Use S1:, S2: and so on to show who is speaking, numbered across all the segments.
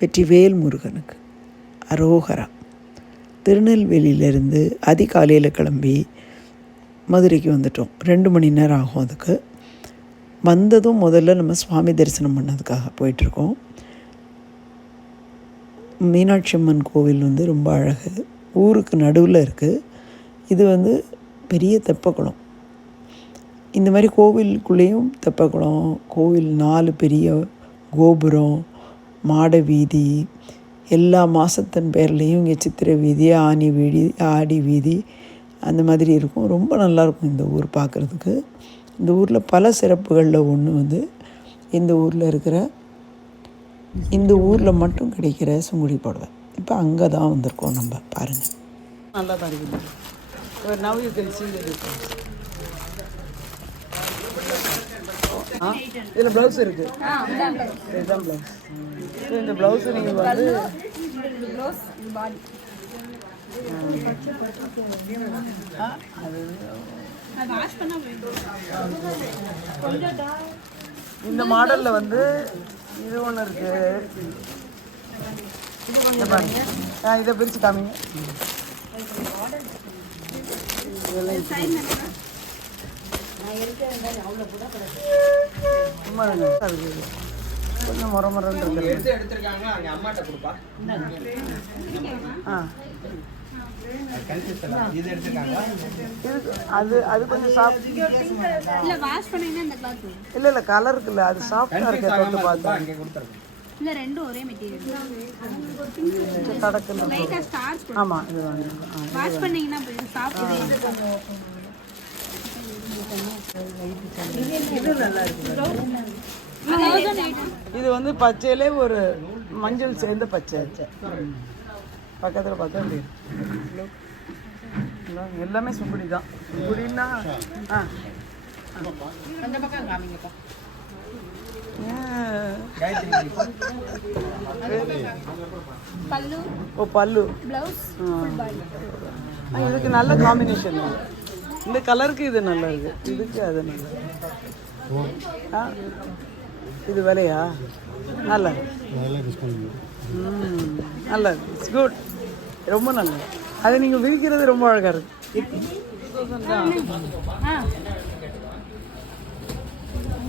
S1: வெற்றிவேல் முருகனுக்கு அரோகரா. திருநெல்வேலியிலேருந்து அதிகாலையில் கிளம்பி மதுரைக்கு வந்துட்டோம். ரெண்டு மணி நேரம் ஆகும் அதுக்கு. வந்ததும் முதல்ல நம்ம சுவாமி தரிசனம் பண்ணதுக்காக போயிட்டுருக்கோம். மீனாட்சி அம்மன் கோவில் வந்து ரொம்ப அழகு. ஊருக்கு நடுவில் இருக்குது இது வந்து பெரிய தெப்பக்குளம். இந்த மாதிரி கோவிலுக்குள்ளேயும் தெப்பக்குளம் கோவில் நாலு பெரிய கோபுரம் மாட வீதி எல்லா மாதத்தின் பேர்லேயும் இங்கே சித்திரை வீதி ஆனி வீதி ஆடி வீதி அந்த மாதிரி இருக்கும். ரொம்ப நல்லாயிருக்கும் இந்த ஊர் பார்க்குறதுக்கு இந்த ஊரில் பல சிறப்புகளில் ஒன்று வந்து இந்த ஊரில் இருக்கிற இந்த ஊரில் மட்டும் கிடைக்கிற சுங்குடி புடவை. இப்போ அங்கே தான் வந்திருக்கோம் நம்ம பாருங்கள் நல்லா தான் இருக்குது. நவ் யூ கேன் இதில் ப்ளவுஸ் இருக்கு. இதுதான் ப்ளவுஸ் இந்த ப்ளவுஸ் நீங்கள் வந்து இந்த மாடலில் வந்து இது ஒன்று இருக்கு. இது பிரித்து காமிங்க. கொஞ்சம் முறை
S2: எடுத்து எடுத்திருக்காங்க அவங்க அம்மாட்ட கொடுப்பா.
S1: ஆ. அது அது கொஞ்சம் சாஃப்ட்
S3: இல்ல வாஷ் பண்ணீங்கன்னா இந்த கிளாத் வரும்
S1: இல்லை இல்லை கலர் இருக்குல்ல அது சாஃப்டாக இருக்க தொட்டு பார்த்தா.
S2: அங்கே கொடுத்துருக்கேன்
S3: இல்ல ரெண்டும் ஒரே மெட்டீரியல்
S1: தடக்கல்
S3: லைட்டா ஸ்டார்ச்
S1: ஆமாம் இது வாங்க ஆ
S3: வாஷ் பண்ணீங்கன்னா சாப்பிட்டு
S1: இது வந்து பச்சையிலே ஒரு மஞ்சள் சேர்ந்த பச்சை. பக்கத்தில் பார்த்தா இருக்கு. எல்லாம் சுங்குடி தான். சுங்குடின்னா ஆ. ஓ பல்லு. இதுக்கு நல்ல காம்பினேஷன் இந்த கலருக்கு இது நல்லா இருக்கு இதுக்கு அது நல்லா ஆ? இது விலையா? நல்லா இருக்கு. ம் நல்லா இட்ஸ் குட் ரொம்ப நல்லா அது நீங்கள் விரிக்கிறது ரொம்ப அழகாக இருக்கு.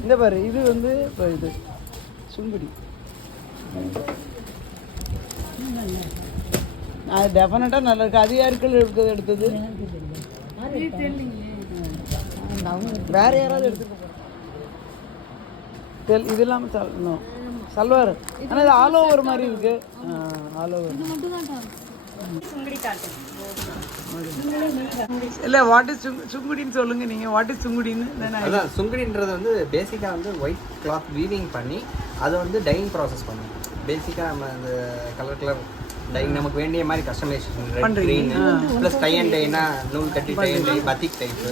S1: இந்த பாரு இது வந்து இப்போ இது சுங்குடி. அது டெஃபினட்டாக நல்லா இருக்குது அது யாருக்குள்ள எடுத்தது எடுத்தது? வேற யாராவது எடுத்துக்க. தெல் இது இல்லாமல் சல். சல்வார். ஆனால் இது ஆல் ஓவர் மாதிரி இருக்கு. ஆல் ஓவர் இல்லை வாட் இஸ் சுங்குடின்னு சொல்லுங்க நீங்கள் வாட் இஸ் சுங்குடின்னு? நான்
S2: அதான் சுங்கடின்றது வந்து பேசிக்காக வந்து ஒயிட் கிளாத் வீவிங் பண்ணி அதை வந்து டையிங் ப்ராசஸ் பண்ணுவோம் பேசிக்காக நம்ம அந்த கலர் கலர் டைங் நமக்கு வேண்டிய மாதிரி customisation red green plus dye and டைனா நூல் கட்டி dye and dye batik type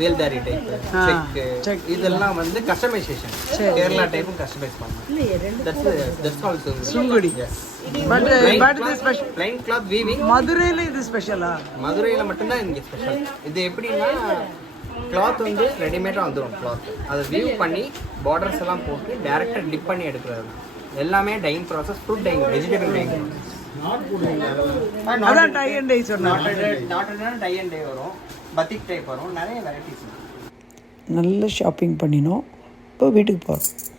S2: வேல்தாரி type check இதெல்லாம் வந்து கஸ்டமைசேஷன் கேரளா டைப்பும் கஸ்டமைஸ் பண்ணலாம். தட்ஸ் தட்ஸ் ஆல்
S1: சுங்குடி. பட் பட் இது ஸ்பெஷல்
S2: பிளைன் கிளாத் வீவிங்
S1: மதுரையில் இது ஸ்பெஷலா
S2: மதுரையில் மட்டும்தான் இங்கே ஸ்பெஷல் இது எப்படின்னா கிளாத் வந்து ரெடிமேடாக வந்துடும் கிளாத் அதை வியூ பண்ணி பார்டர்ஸ் எல்லாம் போட்டு டேரெக்டாக டிப் பண்ணி எடுக்கிறது. எல்லாமே dyeing process fruit dyeing vegetable dyeing
S1: அதான் டை அண்ட் டை சொன்னாங்க
S2: நாட்டட் டை அண்ட் டை வரும். பத்திக் டைப் வரும். நிறைய வெரைட்டிஸ்
S1: நல்ல ஷாப்பிங் பண்ணினோம். இப்போ வீட்டுக்கு போகிறோம்